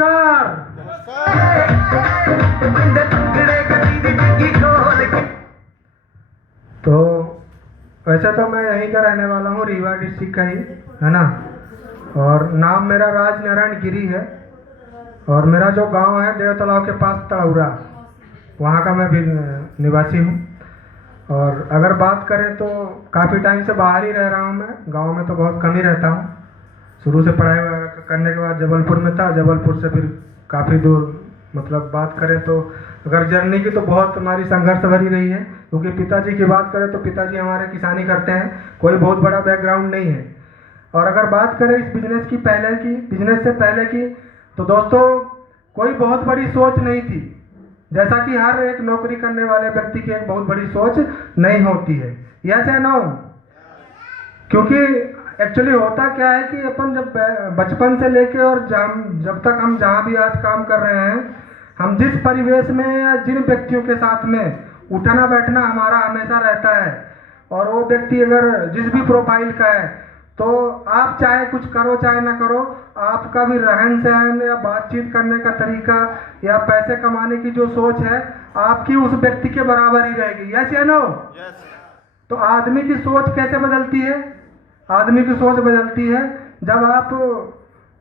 नमस्कार। तो वैसे तो मैं यहीं का रहने वाला हूँ, रीवा डिस्ट्रिक्ट का ही है ना। और नाम मेरा राज नारायण गिरी है। और मेरा जो गांव है देव तालाब के पास तड़ौरा, वहाँ का मैं भी निवासी हूँ। और अगर बात करें तो काफ़ी टाइम से बाहर ही रह रहा हूँ मैं, गांव में तो बहुत कम ही रहता हूँ। शुरू से पढ़ाई करने के बाद जबलपुर में था, जबलपुर से फिर काफ़ी दूर, मतलब बात करें तो अगर जर्नी की तो बहुत हमारी संघर्ष भरी रही है। क्योंकि पिताजी की बात करें तो पिताजी हमारे किसानी करते हैं, कोई बहुत बड़ा बैकग्राउंड नहीं है। और अगर बात करें इस बिजनेस की पहले की, बिजनेस से पहले की, तो दोस्तों कोई बहुत बड़ी सोच नहीं थी। जैसा कि हर एक नौकरी करने वाले व्यक्ति की एक बहुत बड़ी सोच नहीं होती है, यस या नो। क्योंकि एक्चुअली होता क्या है कि अपन जब बचपन से लेके और जब तक हम जहाँ भी आज काम कर रहे हैं, हम जिस परिवेश में या जिन व्यक्तियों के साथ में उठना बैठना हमारा हमेशा रहता है, और वो व्यक्ति अगर जिस भी प्रोफाइल का है, तो आप चाहे कुछ करो चाहे ना करो, आपका भी रहन सहन या बातचीत करने का तरीका या पैसे कमाने की जो सोच है आपकी उस व्यक्ति के बराबर ही रहेगी, यस या नो। तो आदमी की सोच कैसे बदलती है? आदमी की सोच बदलती है जब आप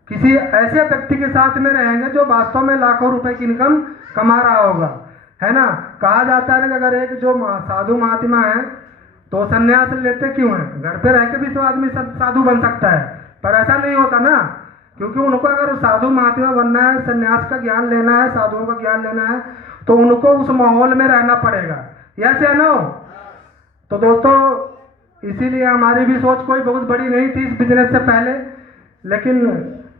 किसी ऐसे व्यक्ति के साथ में रहेंगे जो वास्तव में लाखों रुपए की इनकम कमा रहा होगा, है ना। कहा जाता है कि अगर एक जो साधु महात्मा है तो संन्यास लेते क्यों हैं? घर पे रह के भी तो आदमी साधु बन सकता है, पर ऐसा नहीं होता ना। क्योंकि उनको अगर साधु महात्मा बनना है, संन्यास का ज्ञान लेना है, साधुओं का ज्ञान लेना है, तो उनको उस माहौल में रहना पड़ेगा, यस या नो। तो दोस्तों इसीलिए हमारी भी सोच कोई बहुत बड़ी नहीं थी इस बिजनेस से पहले। लेकिन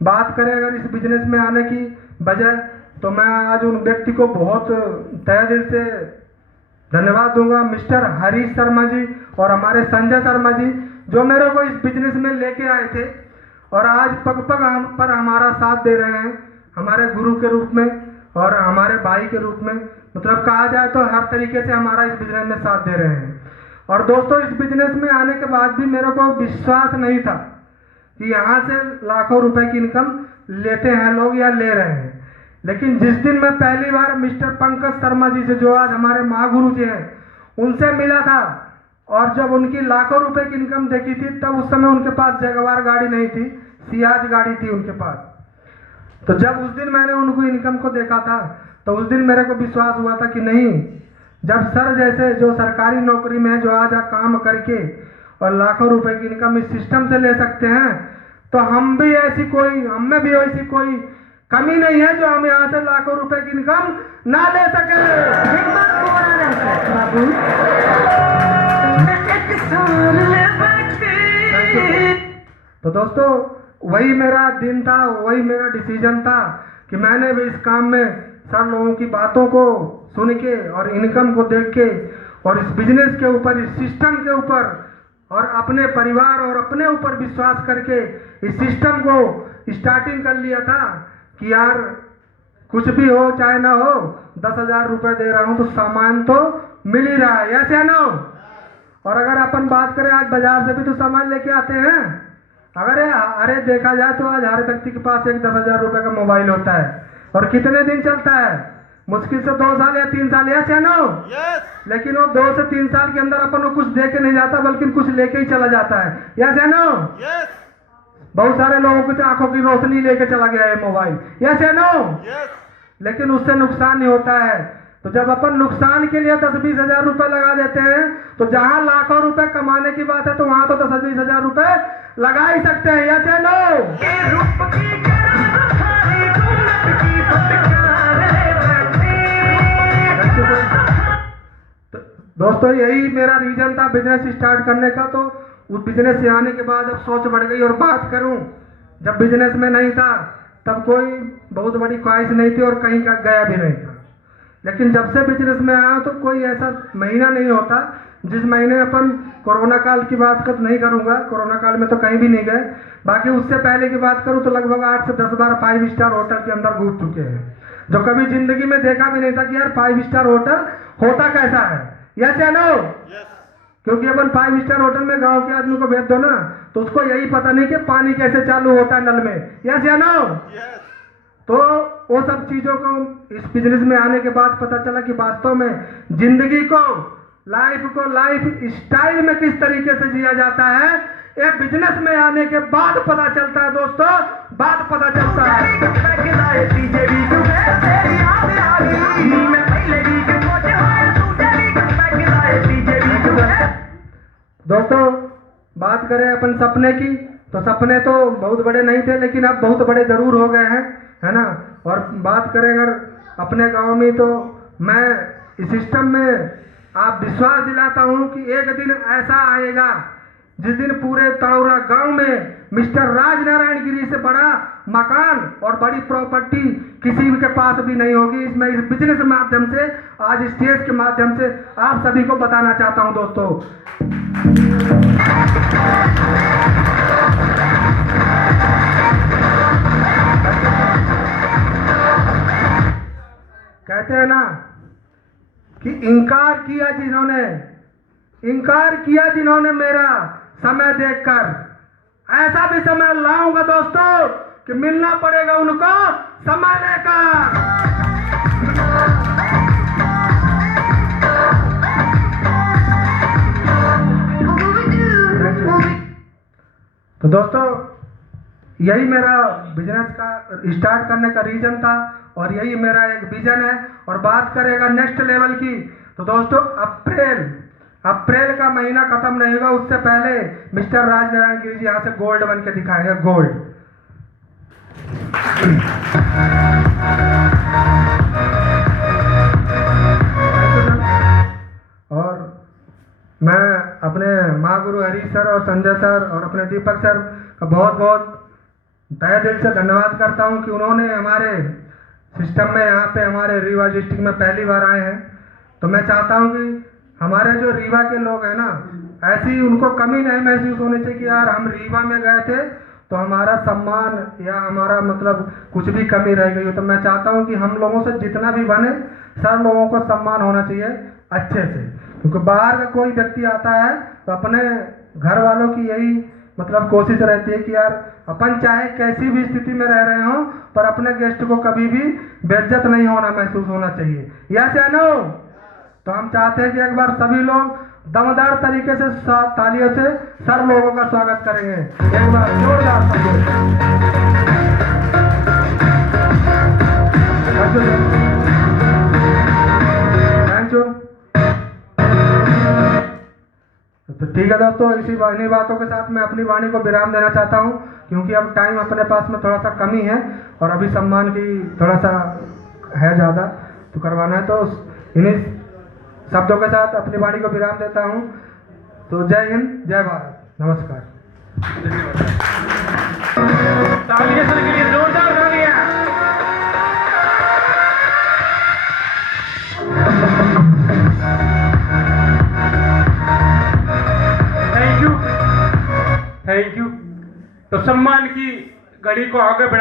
बात करें अगर इस बिजनेस में आने की वजह, तो मैं आज उन व्यक्ति को बहुत तहे दिल से धन्यवाद दूंगा, मिस्टर हरीश शर्मा जी और हमारे संजय शर्मा जी, जो मेरे को इस बिजनेस में लेके आए थे और आज पग पग हम पर हमारा साथ दे रहे हैं, हमारे गुरु के रूप में और हमारे भाई के रूप में। मतलब कहा जाए तो हर तरीके से हमारा इस बिजनेस में साथ दे रहे हैं। और दोस्तों इस बिजनेस में आने के बाद भी मेरे को विश्वास नहीं था कि यहाँ से लाखों रुपए की इनकम लेते हैं लोग या ले रहे हैं। लेकिन जिस दिन मैं पहली बार मिस्टर पंकज शर्मा जी से, जो आज हमारे महागुरु जी हैं, उनसे मिला था और जब उनकी लाखों रुपए की इनकम देखी थी, तब उस समय उनके पास जगवार गाड़ी नहीं थी, सियाज गाड़ी थी उनके पास। तो जब उस दिन मैंने उनको इनकम को देखा था, तो उस दिन मेरे को विश्वास हुआ था कि नहीं, जब सर जैसे जो सरकारी नौकरी में है, जो आज काम करके और लाखों रुपए की इनकम इस सिस्टम से ले सकते हैं, तो हम भी ऐसी कोई, हम में भी ऐसी कोई कमी नहीं है जो हम यहाँ से लाखों रुपए की इनकम ना ले सके। तो दोस्तों वही मेरा दिन था, वही मेरा डिसीजन था कि मैंने भी इस काम में सर लोगों की बातों को सुन के और इनकम को देख के और इस बिजनेस के ऊपर, इस सिस्टम के ऊपर और अपने परिवार और अपने ऊपर विश्वास करके इस सिस्टम को स्टार्टिंग कर लिया था कि यार कुछ भी हो चाहे ना हो, 10,000 रुपए दे रहा हूं तो सामान तो मिल ही रहा है, यस या नो। और अगर अपन बात करें आज बाजार से भी तो सामान लेके आते हैं। अरे देखा जाए तो आज हर व्यक्ति के पास एक 10,000 रुपए का मोबाइल होता है, और कितने दिन चलता है? मुश्किल से 2 साल या 3 साल, यस या नो। लेकिन वो 2 से 3 साल के अंदर अपन को कुछ दे के नहीं जाता, बल्कि कुछ लेके ही चला जाता है, यस या नो। बहुत सारे लोगों की आंखों की रोशनी लेके चला गया है मोबाइल, यस या नो। लेकिन उससे नुकसान नहीं होता है। तो जब अपन नुकसान के लिए 10-20 हजार रुपए लगा देते हैं, तो जहां लाखों रुपए कमाने की बात है, तो वहां तो 10-20 हजार रुपए लगा ही सकते हैं, यस या नो। दोस्तों यही मेरा रीजन था बिजनेस स्टार्ट करने का। तो उस बिजनेस से आने के बाद अब सोच बढ़ गई। और बात करूं, जब बिजनेस में नहीं था तब कोई बहुत बड़ी ख्वाहिश नहीं थी और कहीं का गया भी नहीं था। लेकिन जब से बिजनेस में आया तो कोई ऐसा महीना नहीं होता जिस महीने अपन, कोरोना काल की बात कर नहीं करूंगा, कोरोना काल में तो कहीं भी नहीं गए, बाकी उससे पहले की बात करूं तो लगभग 8 से 10 बार 5 स्टार होटल के अंदर घूम चुके हैं, जो कभी जिंदगी में देखा भी नहीं था कि यार 5 स्टार होटल होता कैसा है, यस या नो। क्योंकि अपन 5 स्टार होटल में गांव के आदमी को भेज दो ना, तो उसको यही पता नहीं कि पानी कैसे चालू होता है नल में, यस या नो। तो वो सब चीज़ों को इस बिजनेस में आने के बाद पता चला कि वास्तव में जिंदगी को लाइफ स्टाइल में किस तरीके से जिया जाता है, एक बिजनेस में आने के बाद पता चलता है दोस्तों, बाद पता चलता है। दोस्तों बात करें अपन सपने की, तो सपने तो बहुत बड़े नहीं थे, लेकिन अब बहुत बड़े जरूर हो गए हैं, है ना। और बात करें अगर अपने गांव में, तो मैं इस सिस्टम में आप विश्वास दिलाता हूं कि एक दिन ऐसा आएगा जिस दिन पूरे तड़ौरा गांव में मिस्टर राजनारायण गिरी से बड़ा मकान और बड़ी प्रॉपर्टी किसी के पास भी नहीं होगी। इसमें इस बिजनेस के माध्यम से, आज स्टेज के माध्यम से आप सभी को बताना चाहता हूं दोस्तों। कहते हैं ना कि इनकार किया जिन्होंने मेरा समय देखकर, ऐसा भी समय लाऊंगा दोस्तों कि मिलना पड़ेगा उनको समय लेकर। तो दोस्तों यही मेरा बिजनेस का स्टार्ट करने का रीजन था और यही मेरा एक विजन है। और बात करेगा नेक्स्ट लेवल की, तो दोस्तों अप्रैल का महीना खत्म नहीं होगा, उससे पहले मिस्टर राजनारायण गिरी जी यहाँ से गोल्ड बन के दिखाएंगे, गोल्ड। और मैं अपने माँ गुरु हरीश सर और संजय सर और अपने दीपक सर का बहुत बहुत तहे दिल से धन्यवाद करता हूँ कि उन्होंने हमारे सिस्टम में, यहाँ पे हमारे रीवा डिस्ट्रिक्ट में पहली बार आए हैं। तो मैं चाहता हूँ कि हमारे जो रीवा के लोग हैं ना, ऐसी उनको कमी नहीं महसूस होनी चाहिए कि यार हम रीवा में गए थे तो हमारा सम्मान या हमारा मतलब कुछ भी कमी रह गई हो। तो मैं चाहता हूँ कि हम लोगों से जितना भी बने, सब लोगों को सम्मान होना चाहिए अच्छे से, क्योंकि बाहर का कोई व्यक्ति आता है तो अपने घर वालों की यही मतलब कोशिश रहती है कि यार अपन चाहे कैसी भी स्थिति में रह रहे हो, पर अपने गेस्ट को कभी भी बेइज्जत नहीं होना महसूस होना चाहिए। यस या नो? तो हम चाहते हैं कि एक बार सभी लोग दमदार तरीके से तालियों से सब लोगों का स्वागत करेंगे। एक बार जोरदार थैंक यू। तो ठीक है दोस्तों, इन्हीं बातों के साथ मैं अपनी वाणी को विराम देना चाहता हूं, क्योंकि अब टाइम अपने पास में थोड़ा सा कमी है और अभी सम्मान की थोड़ा सा है ज़्यादा तो करवाना है। तो इन्हीं शब्दों के साथ अपनी वाणी को विराम देता हूं। तो जय हिंद, जय भारत, नमस्कार। तालियां के लिए जोरदार तालियां। Thank you. तो सम्मान की घड़ी को आगे बढ़ा